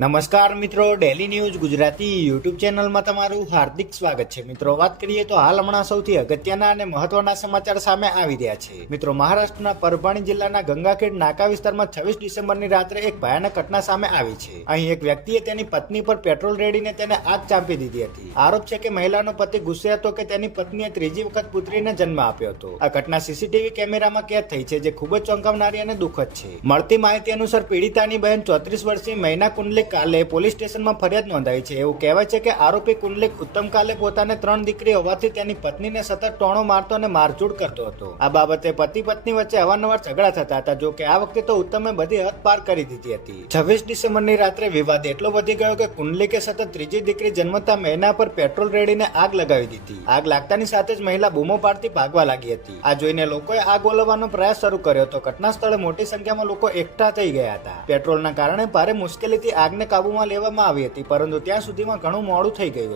નમસ્કાર મિત્રો, daily news Gujarati YouTube ચેનલમાં તમારું હાર્દિક સ્વાગત છે। મિત્રો, વાત કરીએ તો હાલ હમણાં સૌથી અગત્યના અને મહત્વના સમાચાર સામે આવી રહ્યા છે। મિત્રો, મહારાષ્ટ્રના પરભણી જિલ્લાના ગંગાખેડ નાકા વિસ્તારમાં 26 ડિસેમ્બરની રાત્રે એક ભયાનક ઘટના સામે આવી છે। અહીં એક વ્યક્તિએ તેની પત્ની પર પેટ્રોલ રેડીને તેને આગ ચાંપી દીધી હતી। આરોપ છે કે મહિલાનો પતિ ગુસ્સે હતો કે તેની પત્નીએ ત્રીજી વખત પુત્રીને જન્મ આપ્યો હતો। આ ઘટના સીસીટીવી કેમેરામાં કેદ થઈ છે, જે ખૂબ જ ચોંકાવનારી અને દુઃખદ છે। મળતી માહિતી અનુસાર પીડિતાની બહેન 34 વર્ષીય મૈના કુંડલિક કાલે પોલીસ સ્ટેશનમાં ફરિયાદ નોંધાઈ છે। એવું કહેવાય છે કે આરોપી કુંડલિક ઉત્તમ કાલે પોતાને 3 દીકરી હોવાથી તેની પત્નીને સતત ટોણો મારતો અને મારઝૂડ કરતો હતો। આ બાબતે પતિ પત્ની વચ્ચે અવારનવાર ઝઘડા થતા હતા। જો કે આ વખતે તો ઉત્તમે બધી હદ પાર કરી દીધી હતી। 26 ડિસેમ્બરની રાત્રે વિવાદ એટલો વધી ગયો કે કુંડલિકે સતત ત્રીજી દીકરી જન્મતા મહિના પર પેટ્રોલ રેડીને આગ લગાવી દીધી। આગ લાગતાની સાથે જ મહિલા બૂમો પાડતી ભાગવા લાગી હતી। આ જોઈને લોકોએ આગ ઓલવવાનો પ્રયાસ શરૂ કર્યો હતો। ઘટના સ્થળે મોટી સંખ્યામાં લોકો એકઠા થઈ ગયા હતા। પેટ્રોલના કારણે ભારે મુશ્કેલીથી આગને કાબૂમાં લેવામાં આવી હતી, પરંતુ ત્યાં સુધીમાં ઘણું મોડું થઈ ગયું હતું।